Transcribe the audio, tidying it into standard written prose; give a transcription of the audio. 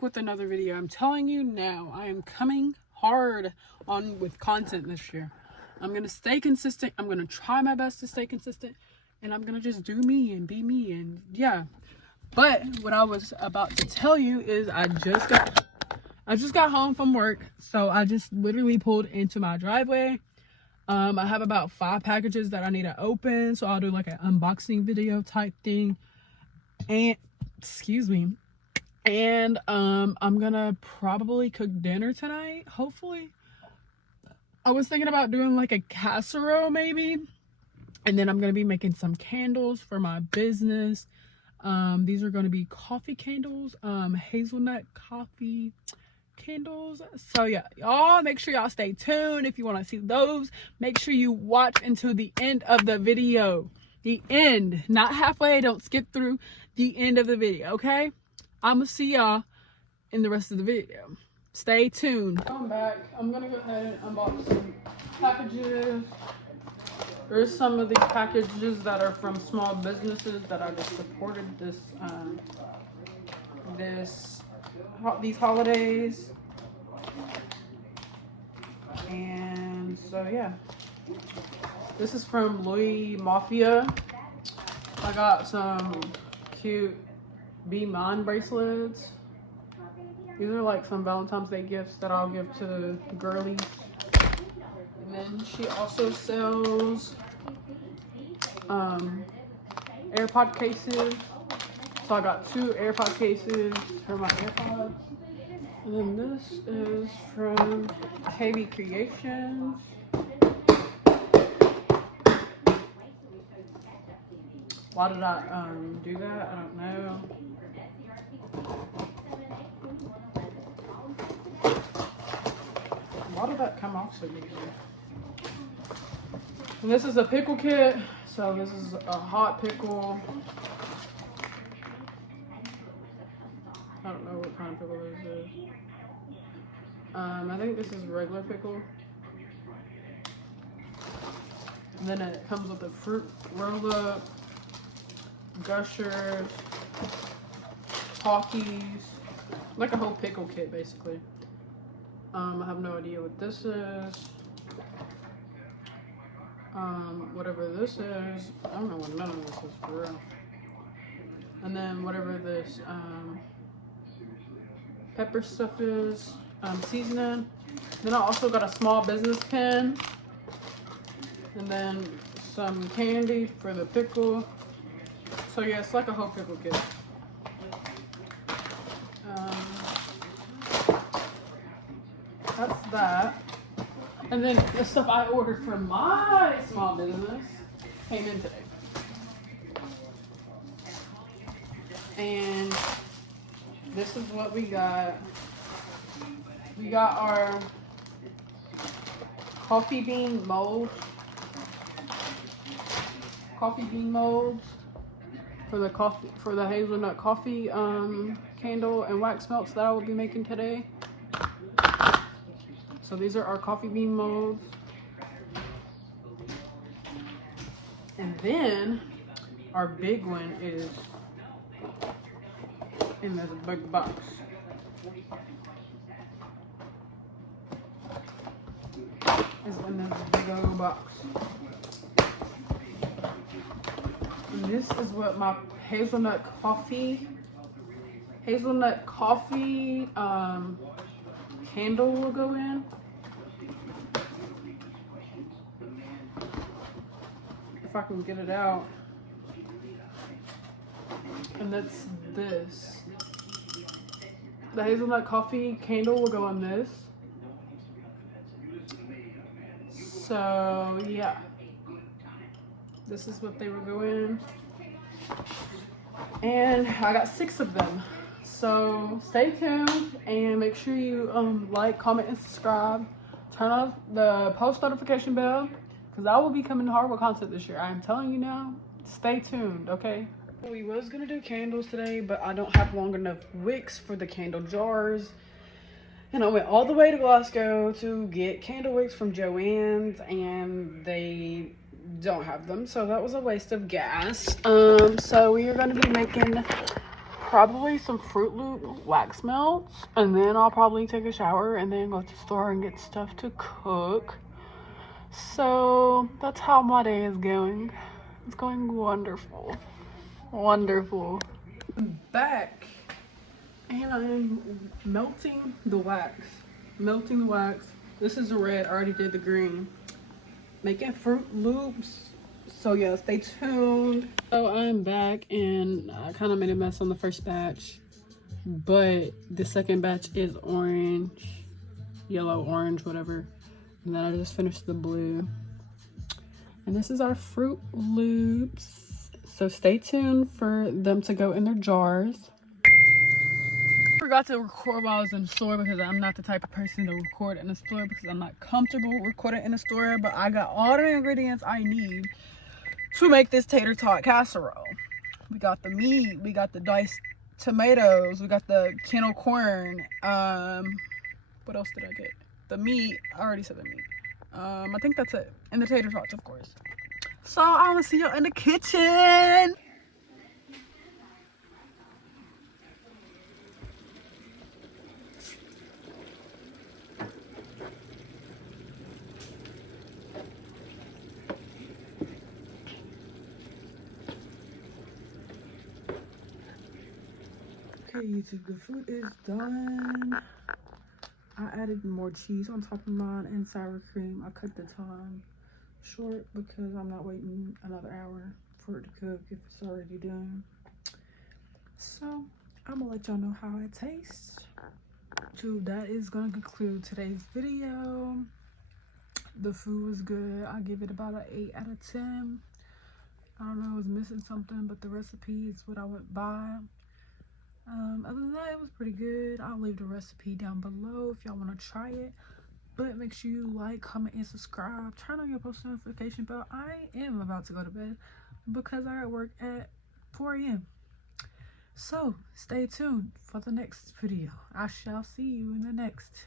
back with another video. I'm telling you now, I am coming hard on with content this year. I'm gonna stay consistent. I'm gonna try my best to stay consistent, and I'm gonna just do me and be me, and yeah. But what I was about to tell you is I just got home from work, so I just literally pulled into my driveway. I have about 5 packages that I need to open, so I'll do like an unboxing video type thing. And excuse me. And I'm gonna probably cook dinner tonight, hopefully. I was thinking about doing like a casserole maybe, and then I'm gonna be making some candles for my business. These are gonna be coffee candles, hazelnut coffee candles. So yeah, y'all make sure y'all stay tuned. If you want to see those, make sure you watch until the end of the video. The end, not halfway. Don't skip through the end of the video, okay? I'm gonna see y'all in the rest of the video. Stay tuned. I'm back. I'm gonna go ahead and unbox some packages. There's some of these packages that are from small businesses that I just supported these holidays. And so yeah, this is from Louis Mafia. I got some cute Be Mine bracelets. These are like some Valentine's Day gifts that I'll give to girlies. And then she also sells AirPod cases. So I got 2 AirPod cases for my AirPods. And then this is from KB Creations. Why did I do that? I don't know. Why did that come off so easy? And this is a pickle kit. So this is a hot pickle. I don't know what kind of pickle this is. I think this is regular pickle. And then it comes with a fruit roll-up, gushers, Talkies, like a whole pickle kit basically. I have no idea what this is. Whatever this is, I don't know what none of this is for real. And then whatever this pepper stuff is, seasoning. Then I also got a small business pen, and then some candy for the pickle. So yeah, it's like a whole pickle kit. That's that. And then the stuff I ordered for my small business came in today. And this is what we got. We got our coffee bean molds. Coffee bean molds for the hazelnut coffee candle and wax melts that I will be making today. So these are our coffee bean molds. And then our big one is in this big box. Is in this big old box. And this is what my hazelnut coffee candle will go in. If I can get it out. And that's this. The hazelnut coffee candle will go on this. So yeah, this is what they will go in. And I got 6 of them. So stay tuned and make sure you like, comment, and subscribe. Turn off the post notification bell, because I will be coming hard with content this year. I am telling you now. Stay tuned, okay? We was gonna do candles today, but I don't have long enough wicks for the candle jars. And I went all the way to Glasgow to get candle wicks from Joann's, and they don't have them, so that was a waste of gas. So we are going to be making probably some Fruit Loop wax melts, and then I'll probably take a shower and then go to the store and get stuff to cook. So that's how my day is going. It's going wonderful. Wonderful. I'm back and I'm melting the wax. Melting the wax. This is the red. I already did the green. Making Fruit Loops. So yeah, stay tuned. So I'm back and I kind of made a mess on the first batch, but the second batch is orange, yellow, orange, whatever. And then I just finished the blue. And this is our Fruit Loops. So stay tuned for them to go in their jars. I forgot to record while I was in the store because I'm not the type of person to record in the store because I'm not comfortable recording in the store. But I got all the ingredients I need to make this tater tot casserole. We got the meat, we got the diced tomatoes, we got the kennel corn. What else did I get? The meat. I already said the meat. I think that's it. And the tater tots, of course. So I will see you in the kitchen. Okay, YouTube, the food is done. I added more cheese on top of mine and sour cream. I cut the time short because I'm not waiting another hour for it to cook if it's already done. So I'm gonna let y'all know how it tastes. So that is gonna conclude today's video. The food was good. I give it about an 8 out of 10. I don't know, I was missing something, but the recipe is what I went by. Other than that, it was pretty good. I'll leave the recipe down below if y'all want to try it. But make sure you like, comment, and subscribe. Turn on your post notification bell. I am about to go to bed because I got work at 4 a.m. So stay tuned for the next video. I shall see you in the next.